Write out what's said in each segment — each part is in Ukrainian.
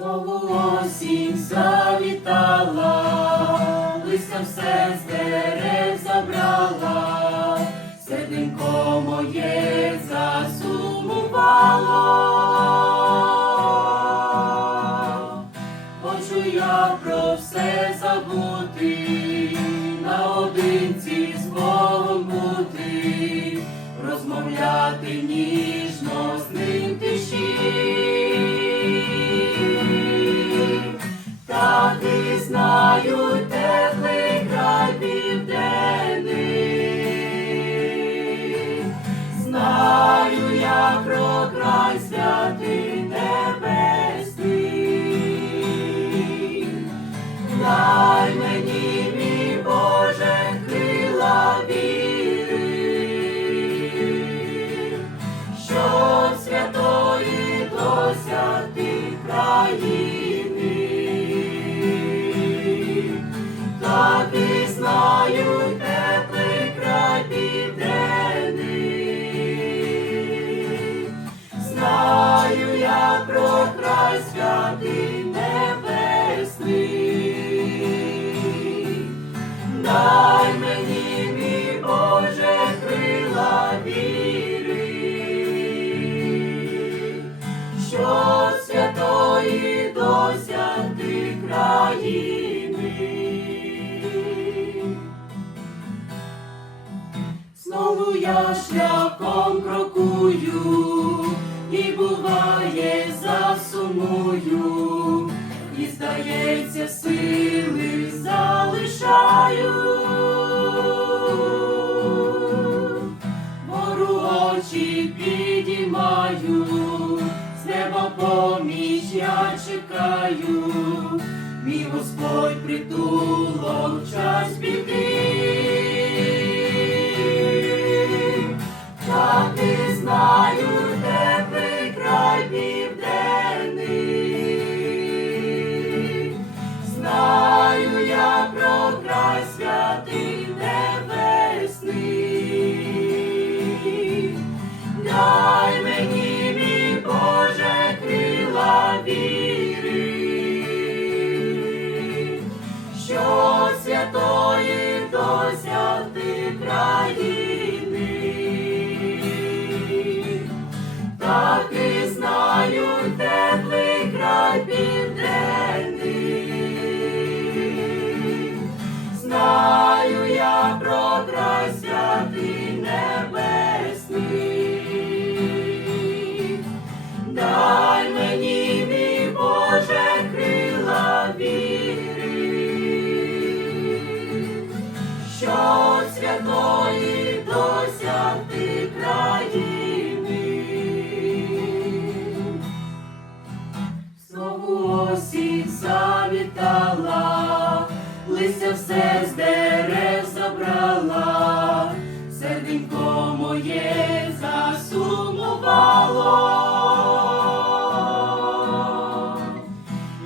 Знову осінь завітала, листя все з дерев забрала, серденько моє засумувало. Хочу я про все знаю Знову я шляхом крокую, і буває засумую, і здається, сили залишаю. Гору очі підіймаю, з неба поміч я чекаю, мій Господь притулок час біди. Святої досягти країни. Все з дерев забрала, серденько моє засумувало.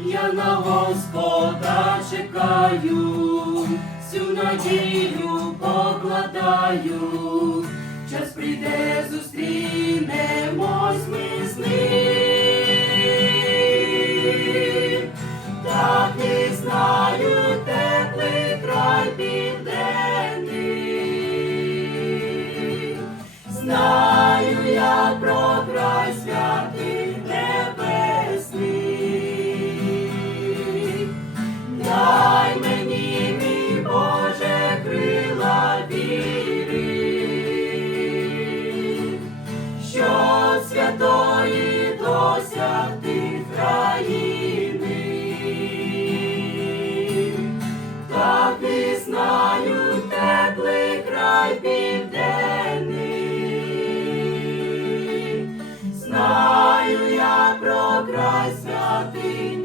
Я на Господа чекаю, всю надію покладаю, час прийде, зустрінемось Знаю я про Christ, nothing.